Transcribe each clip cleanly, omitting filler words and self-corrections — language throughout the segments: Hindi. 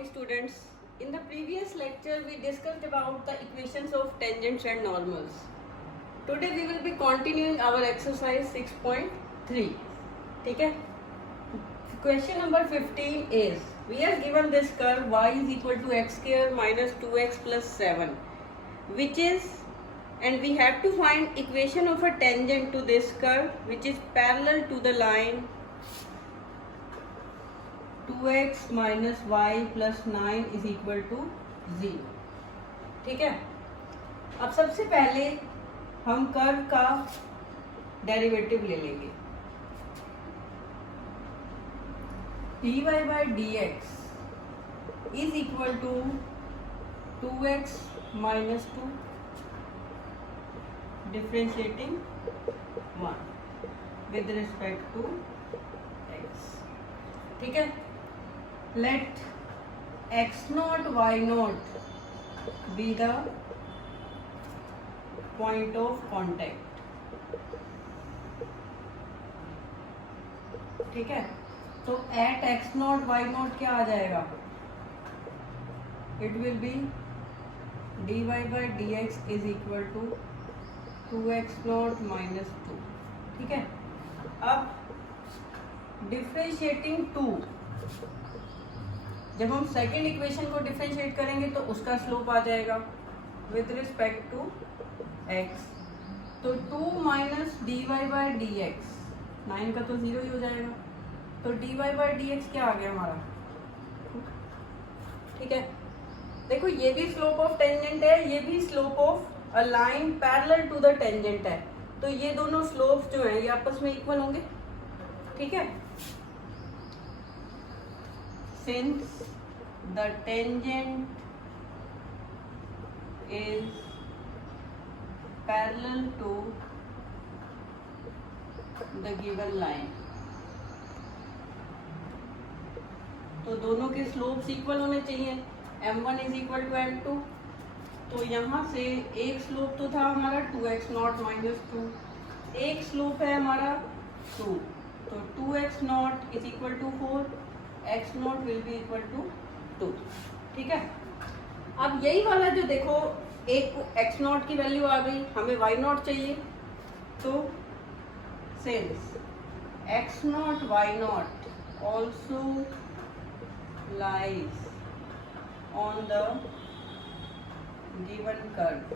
morning, students. In the previous lecture we discussed about the equations of tangents and normals. Today we will be continuing our exercise 6.3. ठीक है? Question number 15 is, we are given this curve y is equal to x square minus 2x plus 7, which is, and we have to find equation of a tangent to this curve which is parallel to the line 2x minus y plus 9 is equal to 0. ठीक है, अब सबसे पहले हम कर्व का डेरिवेटिव ले लेंगे. dy by dx is equal to 2x minus 2 differentiating 1 with respect to x. ठीक है, let x naught y naught be the point of contact. ठीक है, तो at x naught y naught क्या आ जाएगा? It will be dy by dx is equal to 2x naught minus 2. ठीक है, अब डिफरेंशिएटिंग 2, जब हम सेकेंड इक्वेशन को डिफरेंशिएट करेंगे तो उसका स्लोप आ जाएगा विद रिस्पेक्ट टू x. तो 2 minus d y by d x, 9 का तो 0 ही हो जाएगा, तो d y by d x क्या आ गया हमारा. ठीक है, देखो ये भी स्लोप ऑफ टेंजेंट है, ये भी slope of a line parallel to the tangent है, तो ये दोनों स्लोप जो है ये आपस में इक्वल होंगे. ठीक है, since the tangent is parallel to the given line, तो दोनों के स्लोप्स इक्वल होने चाहिए. m1 is equal to m2, तो यहाँ से एक स्लोप तो था हमारा 2x नॉट माइनस 2, एक स्लोप है हमारा 2, तो 2x nought is equal to 4, x nought will be equal to 2. ठीक है, अब यही वाला जो देखो एक x नॉट की वैल्यू आ गई, हमें y नॉट चाहिए, तो since x not y naught also lies on the given curve,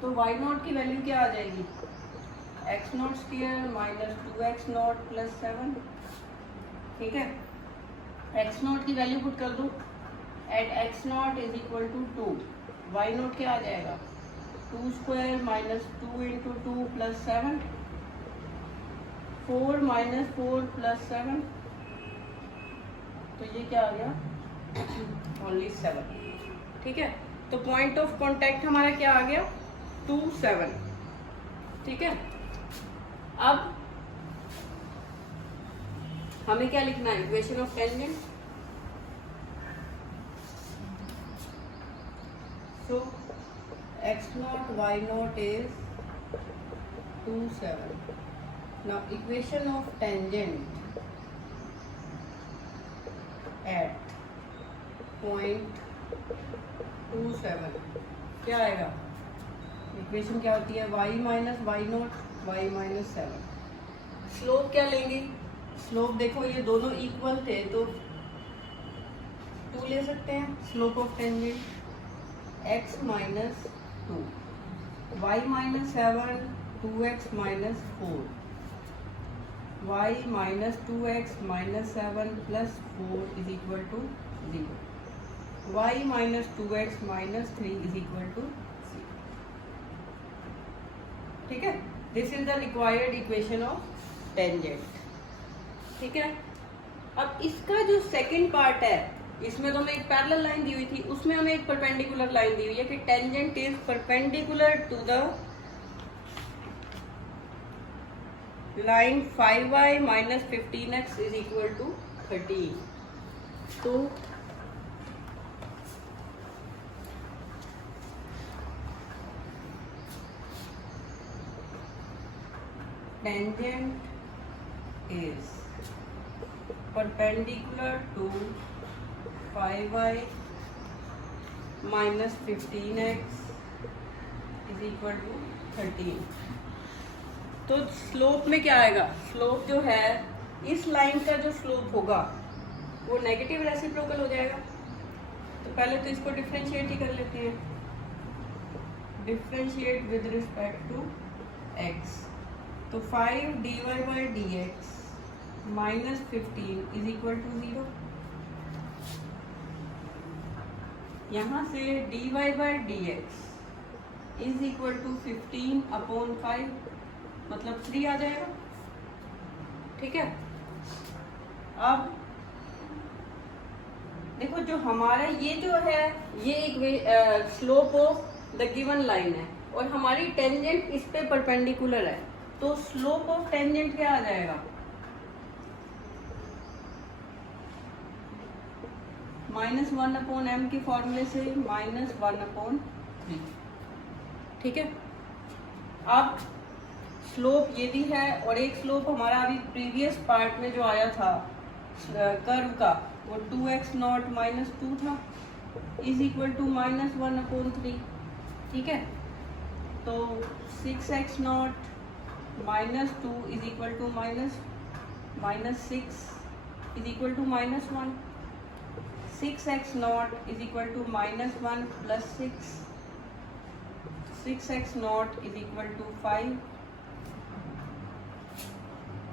तो y नॉट की वैल्यू क्या आ जाएगी? x naught square minus 2x naught plus 7. ठीक है, x नॉट की वैल्यू पुट कर दो, at x naught is equal to 2, y naught क्या आ जाएगा? 2 square minus 2 into 2 plus 7, 4 minus 4 plus 7, तो ये क्या आ गया? ओनली 7. ठीक है, तो पॉइंट ऑफ कॉन्टैक्ट हमारा क्या आ गया? 2, 7. ठीक है, अब हमें क्या लिखना है? Equation of tangent. So x not y not is 2, 7. Now equation of tangent at point 2, 7 क्या आएगा? इक्वेशन क्या होती है? y minus y not y minus 7. Slope क्या लेंगे? स्लोप देखो ये दोनों इक्वल थे तो 2 ले सकते हैं. Slope of tangent x minus 2, y minus 7, 2x minus 4, y minus 2x minus 7 plus 4 is equal to 0, y minus 2x minus 3 is equal to 0. ठीक है, this is the required equation of tangent. ठीक है, अब इसका जो सेकंड पार्ट है, इसमें तो हमें एक पैरेलल लाइन दी हुई थी, उसमें हमें एक परपेंडिकुलर लाइन दी हुई है कि tangent is perpendicular to the line 5y minus 15x is equal to 13. तो tangent is perpendicular to 5y minus 15x is equal to 13। तो स्लोप में क्या आएगा, स्लोप जो है इस लाइन का जो स्लोप होगा वो नेगेटिव रेसिप्रोकल हो जाएगा। तो पहले तो इसको डिफरेंशिएट ही कर लेते हैं, differentiate with respect to x। तो 5 dy by d x minus 15 is equal to 0। यहाँ से dy by d x is equal to 15 upon 5 मतलब 3 आ जाएगा। ठीक है, अब देखो जो हमारा ये जो है ये एक slope of the given line है और हमारी टेंजेंट इस पे परपेंडिकुलर है, तो स्लोप ऑफ टेंजेंट क्या आ जाएगा, -1 अपॉन एम के फॉर्मूले से -1 अपॉन 3। ठीक है, अब स्लोप ये भी है और एक स्लोप हमारा अभी प्रीवियस पार्ट में जो आया था कर्व का वो 2x नॉट माइनस 2 था इज इक्वल टू -1 अपॉन 3। ठीक है, तो 6x naught minus 2 is equal to -6 is equal to -1। 6x naught is equal to -1 plus 6, 6x naught is equal to 5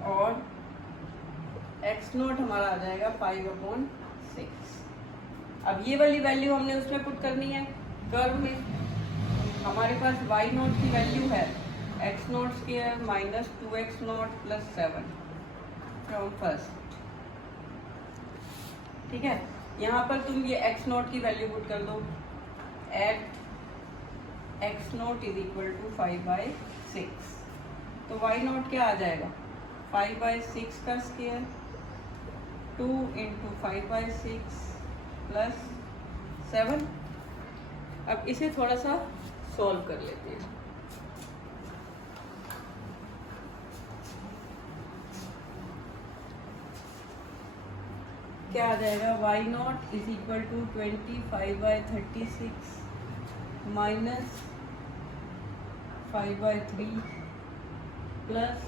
और x नॉट हमारा आ जाएगा 5 अपॉन 6। अब ये वाली वैल्यू हमने उसमें पुट करनी है कर्व में। हमारे पास y नॉट की वैल्यू है x naught square minus 2x naught plus 7 from first. ठीक है, यहाँ पर तुम ये x नॉट की वैल्यू पुट कर दो at x naught is equal to 5/6। तो y नॉट क्या आ जाएगा, 5/6 का स्क्वायर 2 इंटू 5/6 प्लस 7। अब इसे थोड़ा सा सॉल्व कर लेते हैं। क्या आ जाएगा, y not is equal to 25/36 minus 5/3 plus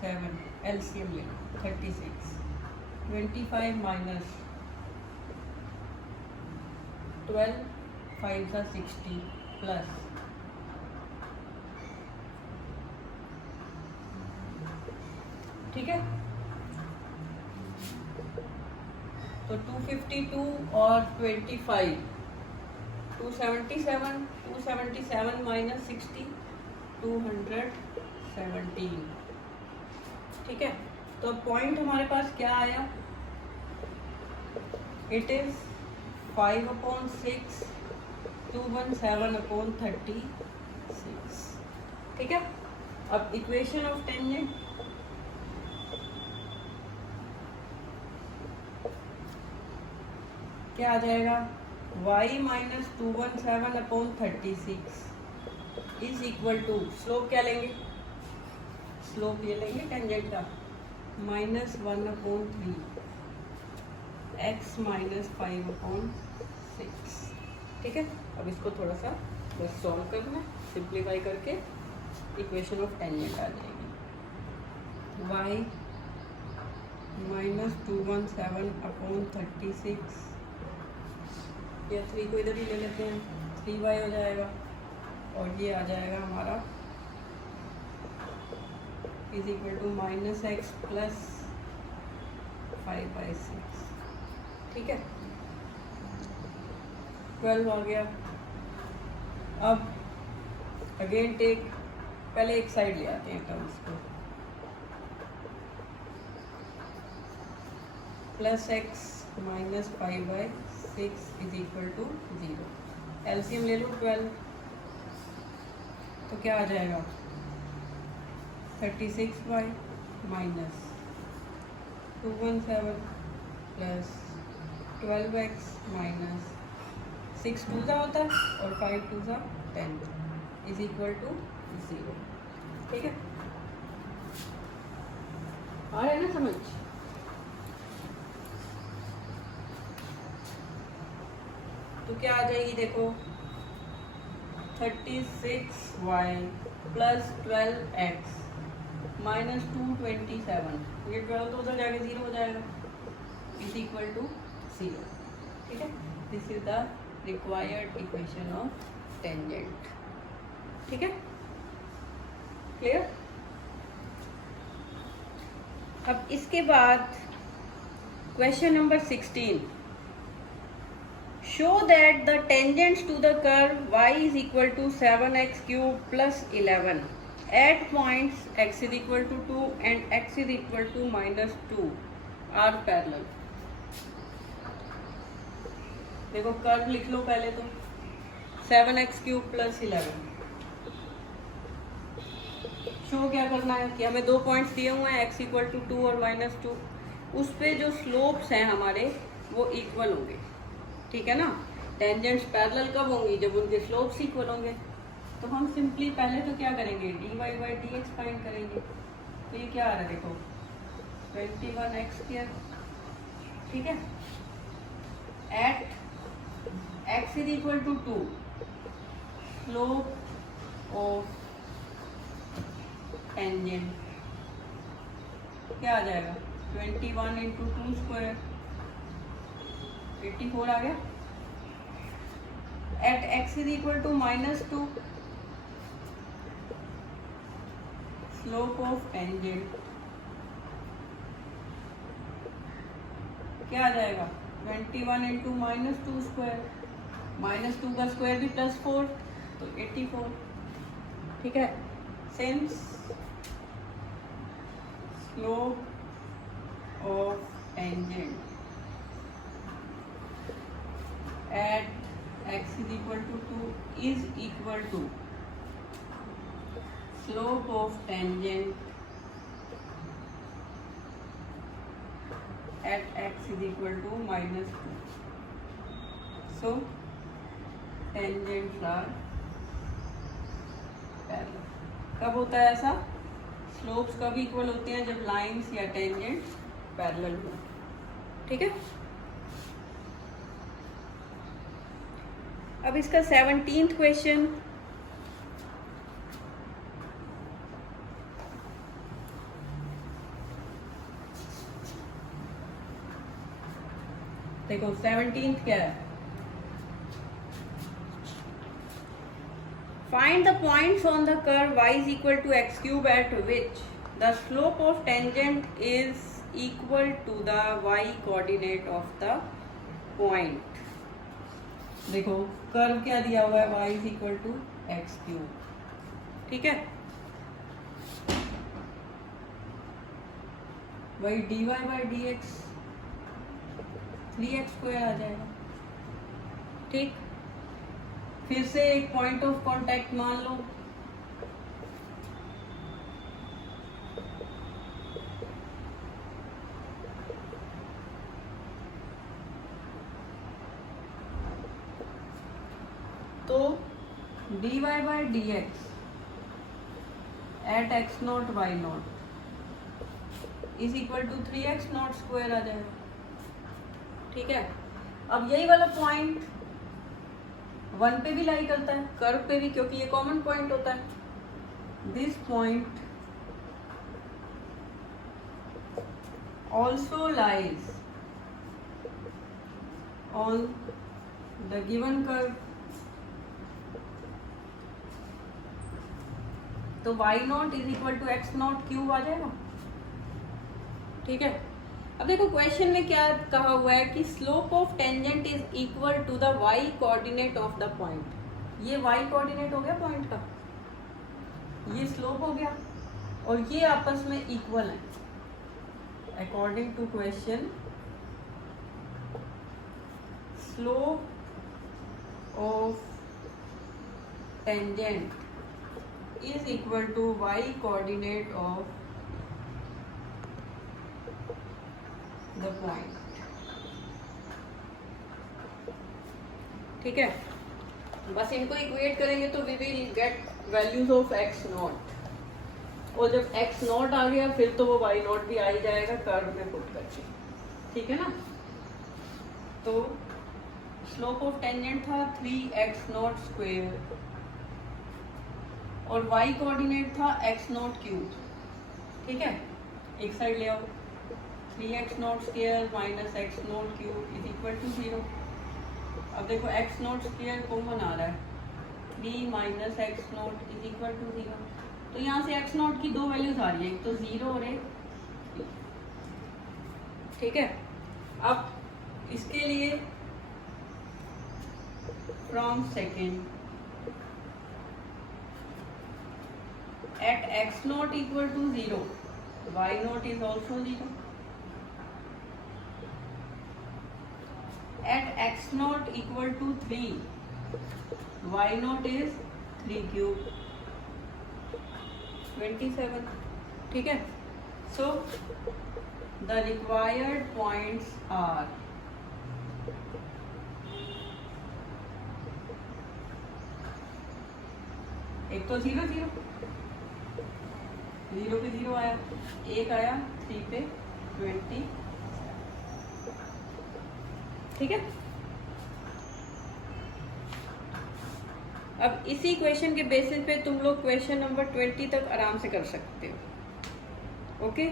7। LCM ले 36, 25 माइनस 12, 5 का 60 प्लस ठीक है, तो 252 और 25 277, 277 माइनस 60 217। ठीक है, तो पॉइंट हमारे पास क्या आया, इट इज 5 अपॉन 6 217 अपॉन 36। ठीक है, अब इक्वेशन ऑफ टेंजेंट क्या आ जाएगा, y minus 217 upon 36 is equal to, slope क्या लेंगे, स्लोप ये लेंगे टेंजेंट का -1 अपॉन 3 x माइनस 5 अपॉन 6। ठीक है, अब इसको थोड़ा सा बस सॉल्व करना, सिंप्लीफाई करके इक्वेशन ऑफ टेंजेंट आ जाएगी। y माइनस 217 अपॉन 36 या 3 को इधर ही ले लेते हैं, 3y हो जाएगा और ये आ जाएगा हमारा is equal to -x plus 5/6। ठीक है, 12 आ गया। अब अगेन टेक, पहले एक साइड ले आते हैं टर्म्स को, plus x minus 5/6 is equal to 0। LCM ले लो 12, तो क्या आ जाएगा 36y minus 217 plus 12x minus 6 2 होता है और 5 2 10 इज इक्वल टू 0। ठीक है, आ रहा है ना समझ। तो क्या आ जाएगी देखो 36y प्लस 12x माइनस 227, ये 12 तो उधर जाके 0 हो जाएगा, इज इक्वल टू 0। ठीक है, this is the required equation of tangent. ठीक है, क्लियर। अब इसके बाद question number 16, show that the tangents to the curve y is equal to 7x cube plus 11 at points x is equal to 2 and x is equal to minus 2 are parallel। देखो कर्व लिख लो पहले तो 7x क्यूब प्लस 11। शो क्या करना है कि हमें 2 पॉइंट्स दिए हुए हैं x इक्वल टू 2 और माइनस 2, उस पे जो स्लोप्स हैं हमारे वो इक्वल होंगे। ठीक है ना, टेंजेंट्स पैरेलल कब होंगी, जब उनके स्लोप्स इक्वल होंगे। तो हम सिंपली पहले तो क्या करेंगे, dy बाई dx फाइंड करेंगे। तो ये क्या आ रहा है देखो 21x²। ठीक है, at x is equal to 2, slope of tangent क्या आ जाएगा 21 इंटू 2 स्क्वायर, 84 आ गया। At x is equal to minus 2, slope of tangent क्या आ जाएगा 21 इंटू माइनस 2 स्क्वायर, माइनस 2 का स्क्वायर भी प्लस 4 तो 84। ठीक है, same slope of tangent at x is equal to 2 is equal to slope of tangent at x is equal to minus 2. So tangents are parallel। कब होता है ऐसा, स्लोप्स कब इक्वल होते हैं, जब लाइंस या टेंजेंट्स पैरेलल हो। ठीक है, अब इसका 17th क्वेश्चन, देखो 17th क्या है, find the points on the curve y is equal to x cube at which the slope of tangent is equal to the y coordinate of the point। देखो कर्व क्या दिया हुआ है y is equal to x cube. ठीक है, वही dy बाई dx 3x² आ जाएगा। ठीक, फिर से एक पॉइंट ऑफ कांटेक्ट मान लो, तो dy by dx at x not y not is equal to 3x not square आ जाएगा। ठीक है, अब यही वाला पॉइंट 1 पे भी लाई करता है, कर्व पे भी, क्योंकि ये कॉमन पॉइंट होता है। This point also lies on the given curve. तो y not is equal to x not cube आ जाएगा। ठीक है, अब देखो क्वेश्चन में क्या कहा हुआ है कि slope of tangent is equal to the y coordinate of the point. ये y कोऑर्डिनेट हो गया पॉइंट का, ये स्लोप हो गया, और ये आपस में इक्वल है। According to question, slope of tangent is equal to y coordinate of the point। ठीक है, बस इनको इक्वेट करेंगे तो we will get values of x naught, और जब x नॉट आ गया फिर तो वो y नॉट भी आ ही जाएगा कर्व में पुट करके। ठीक है ना, तो स्लोप ऑफ टेंजेंट था 3x0 स्क्वेयर और y कोऑर्डिनेट था x0 क्यूब। ठीक है, एक साइड ले आओ, 3x0 square minus x0 cube is equal to 0। अब देखो x0 स्क्वेयर कॉमन आ रहा है, 3 minus x0 is equal to 0। तो यहाँ से x0 की दो वैल्यूज आ रही है, एक तो 0 और एक 3। ठीक है, अब इसके लिए from second at x0 equal to 0, y0 is also 0. At x0 equal to 3, y0 is 3 cube, 27. ठीक है, so the required points are एक तो 0 0 0 पे 0 आया, एक आया 3 पे 20। ठीक है, अब इसी क्वेश्चन के बेसिस पे तुम लोग क्वेश्चन नंबर 20 तक आराम से कर सकते हो। ओके,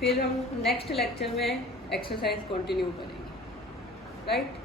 फिर हम नेक्स्ट लेक्चर में एक्सरसाइज कंटिन्यू करेंगे। राइट।